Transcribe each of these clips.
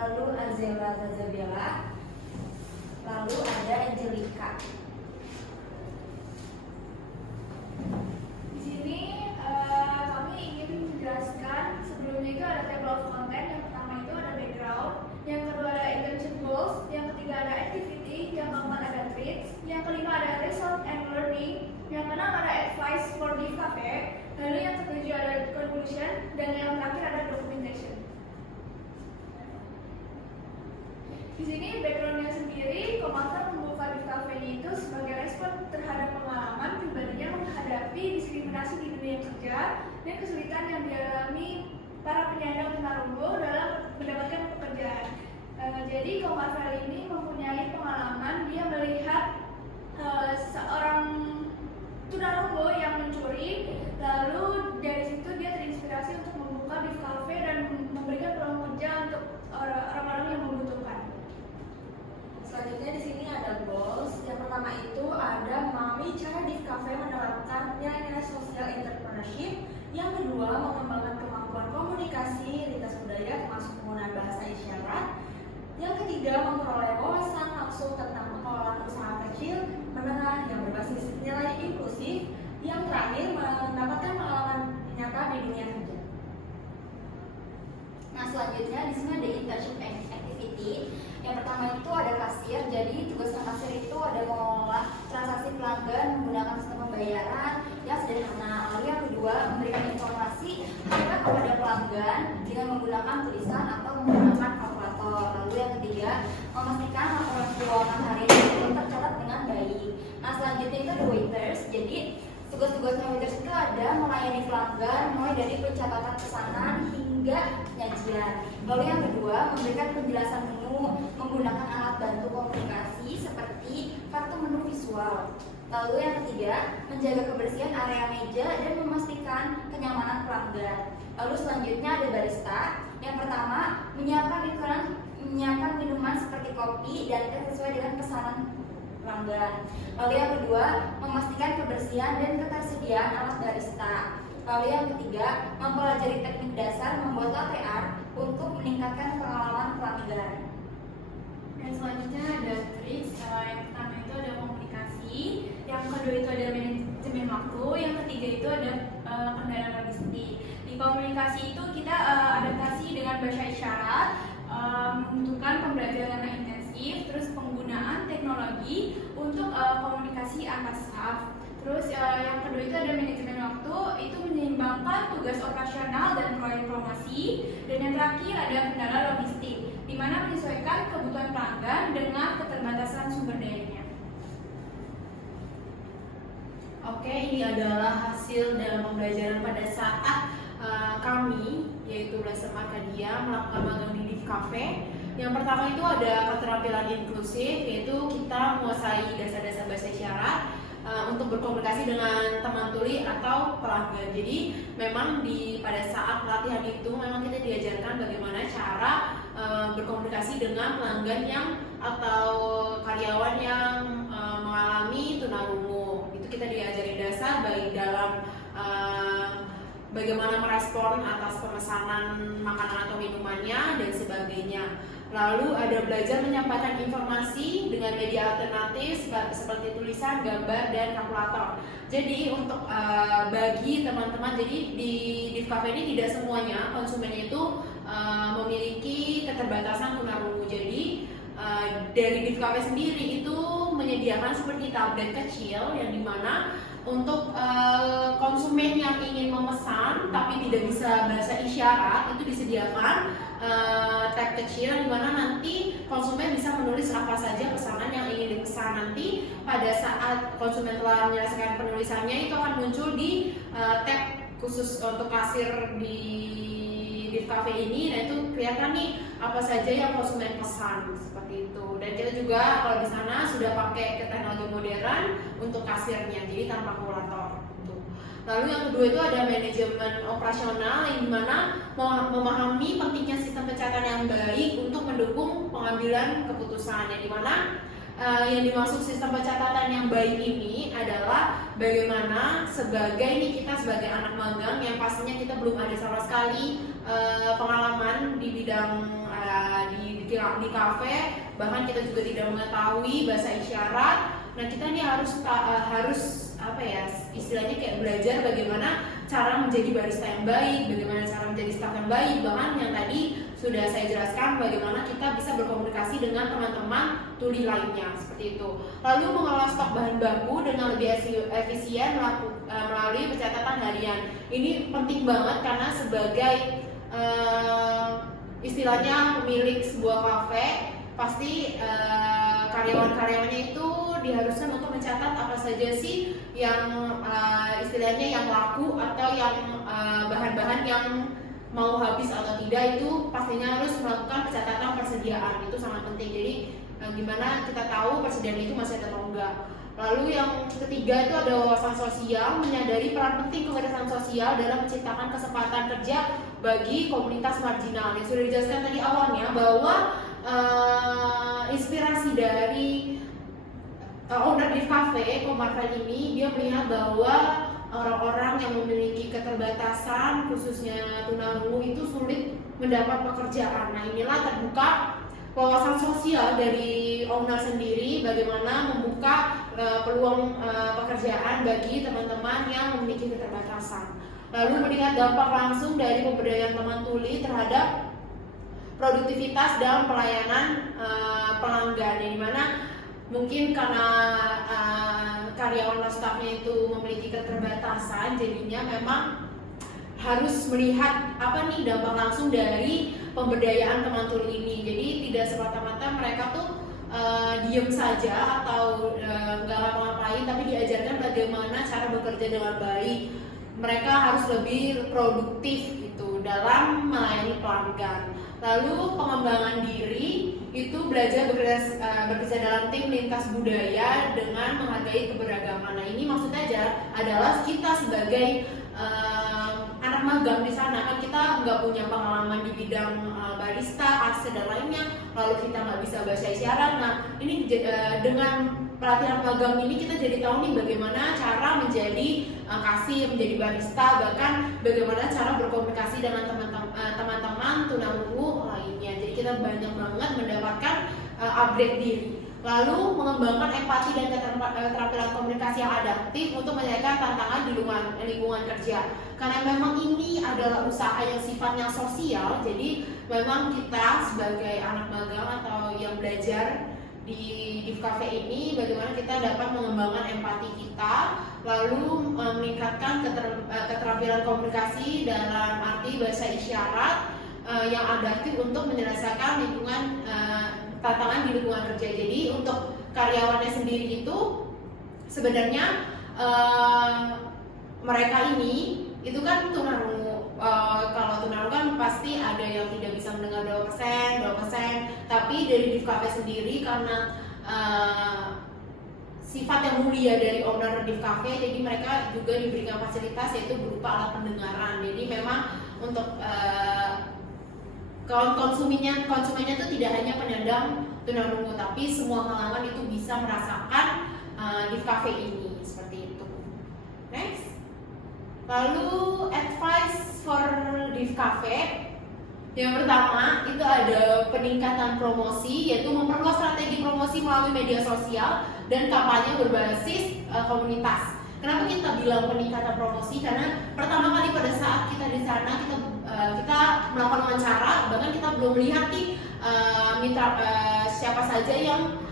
lalu Azela Zazabella, lalu ada Angelica. Di sini kami ingin menjelaskan sebelumnya itu ada table of content. Yang pertama itu ada background, yang kedua ada intention goals, yang ketiga ada activity, yang keempat ada treats, yang kelima ada result and learning, yang keenam ada advice for the cafe, lalu yang ketujuh ada conclusion, dan yang terakhir ada documentation. Di sini backgroundnya sendiri, Komater membuka di cafe itu sebagai respon terhadap pengalaman pribadinya menghadapi diskriminasi di dunia kerja dan kesulitan yang dialami para penyandang tunarungu dalam mendapatkan pekerjaan. Jadi Komater ini mempunyai pengalaman, dia melihat seorang tunarungu yang mencuri, lalu dari situ dia terinspirasi untuk membuka di cafe dan memberikan peluang kerja untuk orang-orang yang membutuhkan. Selanjutnya di sini ada goals. Yang pertama itu ada memahami cara Div Cafe menerapkan nilai-nilai social entrepreneurship. Yang kedua, mengembangkan kemampuan komunikasi lintas budaya termasuk penggunaan bahasa isyarat. Yang ketiga, memperoleh wawasan langsung tentang pengelolaan usaha kecil menengah yang berbasis nilai inklusif. Yang terakhir, mendapatkan pengalaman nyata di dunia kerja. Nah, selanjutnya di sini ada internship activity. Yang pertama itu ada kasir. Jadi tugasnya kasir itu ada mengelola transaksi pelanggan menggunakan sistem pembayaran yang sederhana. Lalu yang kedua, memberikan informasi kepada pelanggan dengan menggunakan tulisan atau menggunakan kalkulator. Lalu yang ketiga, memastikan laporan keuangan harian itu tercatat dengan baik. Nah, selanjutnya itu ada waiters. Jadi tugas-tugasnya waiters itu ada melayani pelanggan mulai dari pencatatan pesanan hingga penyajian. Lalu yang kedua, memberikan penjelasan menu menggunakan alat bantu komunikasi seperti kartu menu visual. Lalu yang ketiga, menjaga kebersihan area meja dan memastikan kenyamanan pelanggan. Lalu selanjutnya ada barista. Yang pertama, menyiapkan minuman seperti kopi dan teh sesuai dengan pesanan pelanggan. Lalu yang kedua, memastikan kebersihan dan ketersediaan alat barista. Lalu yang ketiga, mempelajari teknik dasar membuat latte art untuk meningkatkan pengalaman pelanggan. Dan selanjutnya ada tricks. Yang pertama itu ada komunikasi, yang kedua itu ada manajemen waktu, yang ketiga itu ada kendala logistik. Di komunikasi itu kita adaptasi dengan bahasa isyarat, membutuhkan pembelajaran yang intensif, terus penggunaan teknologi untuk komunikasi antar staff. Terus yang kedua itu ada manajemen waktu, itu menyeimbangkan tugas operasional dan proyek promosi. Dan yang terakhir ada kendala logistik, di mana menyesuaikan kebutuhan pelanggan dengan keterbatasan sumber dayanya. Oke, ini adalah hasil dalam pembelajaran pada saat kami, yaitu Blaser Arcadia, melakukan magang di Div Cafe. Yang pertama itu ada keterampilan inklusif, yaitu kita menguasai dasar-dasar bahasa isyarat untuk berkomunikasi dengan teman tuli atau pelanggan. Jadi memang pada saat pelatihan itu memang kita diajarkan bagaimana cara berkomunikasi dengan pelanggan yang atau karyawan yang mengalami tunarungu. Itu kita diajari dasar baik dalam bagaimana merespon atas pemesanan makanan atau minumannya dan sebagainya. Lalu ada belajar menyampaikan informasi dengan media alternatif seperti tulisan, gambar, dan kalkulator. Jadi untuk bagi teman-teman, jadi di Div Cafe ini tidak semuanya konsumennya itu memiliki keterbatasan tunarungu. Jadi dari Div Cafe sendiri itu menyediakan seperti tablet kecil yang dimana untuk konsumen yang ingin memesan tapi tidak bisa bahasa isyarat itu disediakan tab kecil yang dimana nanti konsumen bisa menulis apa saja pesanan yang ingin dipesan. Nanti pada saat konsumen telah menyelesaikan penulisannya itu akan muncul di tab khusus untuk kasir di Div Cafe ini. Nah itu kelihatan nih apa saja yang konsumen pesan seperti itu. Dan kita juga kalau di sana sudah pakai teknologi modern untuk kasirnya, jadi tanpa kalkulator. Lalu yang kedua itu ada manajemen operasional yang dimana memahami pentingnya sistem pencatatan yang baik untuk mendukung pengambilan keputusan, yang dimana yang dimaksud sistem pencatatan yang baik ini adalah bagaimana kita sebagai anak magang yang pastinya kita belum ada sama sekali pengalaman di bidang di kafe, bahkan kita juga tidak mengetahui bahasa isyarat. Nah, kita ini harus apa ya, istilahnya kayak belajar bagaimana cara menjadi barista yang baik, bagaimana cara menjadi staff yang baik, bahkan yang tadi sudah saya jelaskan bagaimana kita bisa berkomunikasi dengan teman-teman tuli lainnya, seperti itu. Lalu mengelola stok bahan baku dengan lebih efisien melalui pencatatan harian. Ini penting banget karena sebagai istilahnya pemilik sebuah kafe, pasti karyawan-karyawannya itu diharuskan untuk mencatat apa saja sih yang istilahnya yang laku atau yang bahan-bahan yang mau habis atau tidak, itu pastinya harus melakukan pencatatan persediaan. Itu sangat penting. Jadi gimana kita tahu persediaan itu masih ada atau enggak. Lalu yang ketiga itu ada wawasan sosial, menyadari peran penting kewirausahaan sosial dalam menciptakan kesempatan kerja bagi komunitas marginal. Yang sudah dijelaskan tadi awalnya bahwa inspirasi dari owner di cafe Komarvel ini, dia melihat bahwa orang-orang yang memiliki keterbatasan khususnya tunarungu itu sulit mendapat pekerjaan. Nah, inilah terbuka wawasan sosial dari owner sendiri bagaimana membuka peluang pekerjaan bagi teman-teman yang memiliki keterbatasan. Lalu melihat dampak langsung dari pemberdayaan teman tuli terhadap produktivitas dan pelayanan pelanggan, yang dimana mungkin karena karyawan atau staffnya itu memiliki keterbatasan, jadinya memang harus melihat apa nih dampak langsung dari pemberdayaan teman tuli ini. Jadi tidak semata-mata mereka tuh diem saja atau nggak ngapa-ngapain, tapi diajarkan bagaimana cara bekerja dengan baik. Mereka harus lebih produktif gitu dalam melayani pelanggan. Lalu pengembangan diri itu belajar bekerja dalam tim lintas budaya dengan menghargai keberagaman. Nah, ini maksudnya adalah kita sebagai anak magang di sana, kan kita nggak punya pengalaman di bidang barista, kasir dan lainnya, lalu kita nggak bisa bahasa isyarat. Nah, ini dengan pelatihan magang ini kita jadi tahu nih bagaimana cara menjadi kasir, menjadi barista, bahkan bagaimana cara berkomunikasi dengan teman-teman tunarungu lainnya. Jadi kita banyak banget mendapatkan upgrade diri. Lalu mengembangkan empati dan keterampilan komunikasi yang adaptif untuk menyelesaikan tantangan di lingkungan kerja. Karena memang ini adalah usaha yang sifatnya sosial, jadi memang kita sebagai anak magang atau yang belajar di Cafe ini bagaimana kita dapat mengembangkan empati kita, lalu meningkatkan keterampilan komunikasi dalam arti bahasa isyarat yang adaptif untuk menyelesaikan tantangan di lingkungan kerja. Jadi untuk karyawannya sendiri itu sebenarnya mereka ini itu kan tunarungu. Kalau tunarungu kan pasti ada yang tidak bisa mendengar berapa persen, tapi dari Div Cafe sendiri karena sifat yang mulia dari owner Div Cafe, jadi mereka juga diberikan fasilitas yaitu berupa alat pendengaran. Jadi memang untuk konsumennya itu tidak hanya penyandang tunarungu, tapi semua kalangan itu bisa merasakan Div Cafe ini, seperti itu. Next. Lalu advice for Div Cafe. Yang pertama itu ada peningkatan promosi, yaitu memperluas strategi promosi melalui media sosial dan kampanye berbasis komunitas. Kenapa kita bilang peningkatan promosi? Karena pertama kali pada saat kita di sana kita melakukan wawancara, bahkan kita belum melihat nih siapa saja yang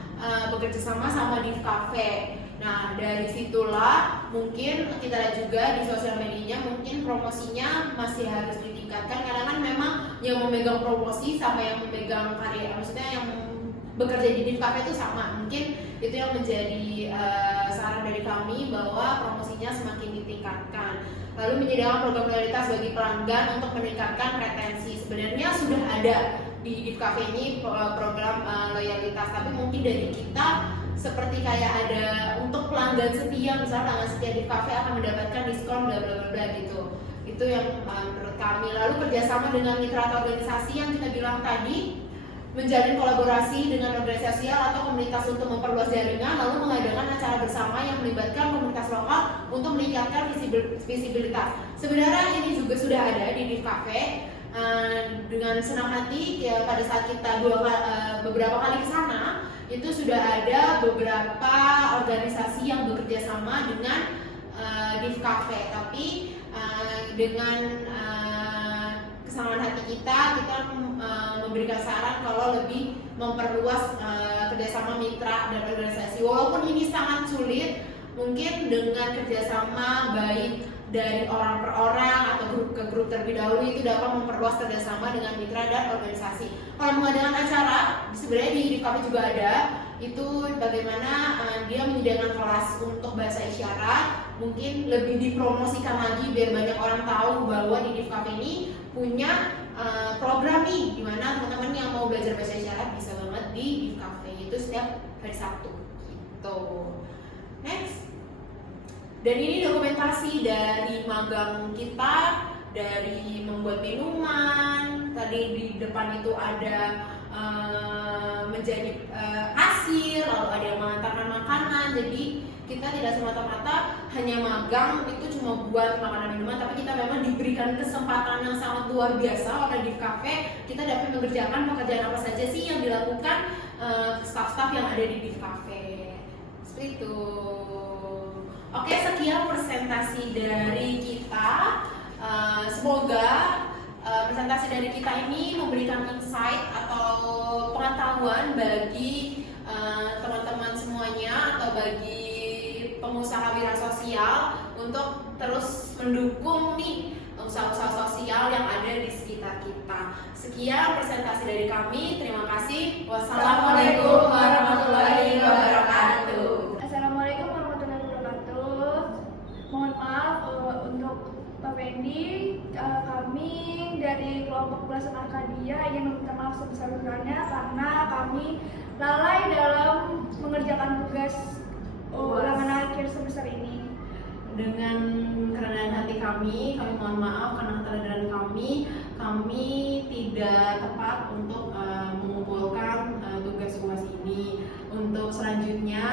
bekerja sama Div Cafe. Nah, dari situlah mungkin kita lihat juga di sosial medianya mungkin promosinya masih harus ditingkatkan, karena kan memang yang memegang promosi sama yang memegang karya, maksudnya yang bekerja di Div Cafe itu sama. Mungkin itu yang menjadi saran dari kami bahwa promosinya semakin ditingkatkan. Lalu menyediakan program loyalitas bagi pelanggan untuk meningkatkan retensi. Sebenarnya sudah ada di Div Cafe ini program loyalitas, tapi mungkin dari kita seperti kayak ada untuk pelanggan setia, misalnya pelanggan setia Div Cafe akan mendapatkan diskon bla bla bla gitu. Itu yang menurut kami. Lalu kerjasama dengan mitra atau organisasi yang kita bilang tadi, menjalin kolaborasi dengan organisasi sosial atau komunitas untuk memperluas jaringan, lalu mengadakan acara bersama yang melibatkan komunitas lokal untuk meningkatkan visibilitas. Sebenarnya ini juga sudah ada di Div Cafe. Dengan senang hati ya, pada saat kita beberapa kali ke sana itu sudah ada beberapa organisasi yang bekerja sama dengan Div Cafe, tapi dengan kesamaan hati kita memberikan saran kalau lebih memperluas kerjasama mitra dan organisasi. Walaupun ini sangat sulit, mungkin dengan kerjasama baik dari orang per orang atau grup ke grup terlebih dahulu itu dapat memperluas kerjasama dengan mitra dan organisasi. Kalau mengadakan acara, sebenarnya di Cafe juga ada, itu bagaimana dia menyediakan kelas untuk bahasa isyarat, mungkin lebih dipromosikan lagi biar banyak orang tahu bahwa di Div Cafe ini punya program nih, dimana teman-teman yang mau belajar bahasa isyarat bisa banget di Div Cafe, itu setiap hari Sabtu gitu. Next. Dan ini dokumentasi dari magang kita, dari membuat minuman. Tadi di depan itu ada menjadi kasir, lalu ada yang mengantarkan makanan. Jadi kita tidak semata-mata hanya magang itu cuma buat makanan minuman, tapi kita memang diberikan kesempatan yang sangat luar biasa oleh Div Cafe. Kita dapat mengerjakan pekerjaan apa saja sih yang dilakukan staff-staff yang ada di Div Cafe. Seperti itu. Oke, sekian presentasi dari kita. Semoga presentasi dari kita ini memberikan insight atau pengetahuan bagi teman-teman semuanya atau bagi pengusaha wira sosial untuk terus mendukung nih usaha-usaha sosial yang ada di sekitar kita. Sekian presentasi dari kami. Terima kasih. Wassalamualaikum warahmatullahi wabarakatuh. Assalamualaikum warahmatullahi wabarakatuh. Mohon maaf untuk Pak Fendi, kami dari kelompok Belasan Arkadia ingin meminta maaf sebesar-besarnya karena kami lalai dalam mengerjakan tugas ulangan akhir semester ini. Dengan kerendahan hati kami mohon maaf karena keteradaan kami tidak tepat untuk mengumpulkan tugas UAS ini. Untuk selanjutnya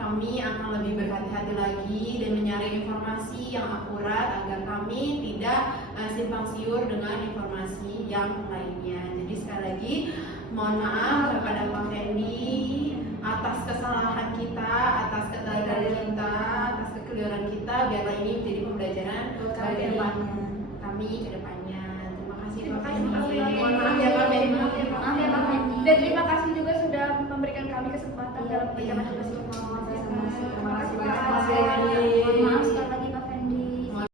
kami akan lebih berhati-hati lagi dan mencari informasi yang akurat agar kami tidak simpang siur dengan informasi yang lainnya. Jadi sekali lagi mohon maaf kepada Pak Fendi atas kesalahan kita, atas keteradaan kita, atas kekeliruan kita, biarlah ini menjadi pembelajaran bagi kami ke depannya. Terima kasih Pak Fendi. Mohon maaf ya Pak Fendi. Dan terima kasih juga sudah memberikan kami kesempatan dalam mengerjakan tugas ini.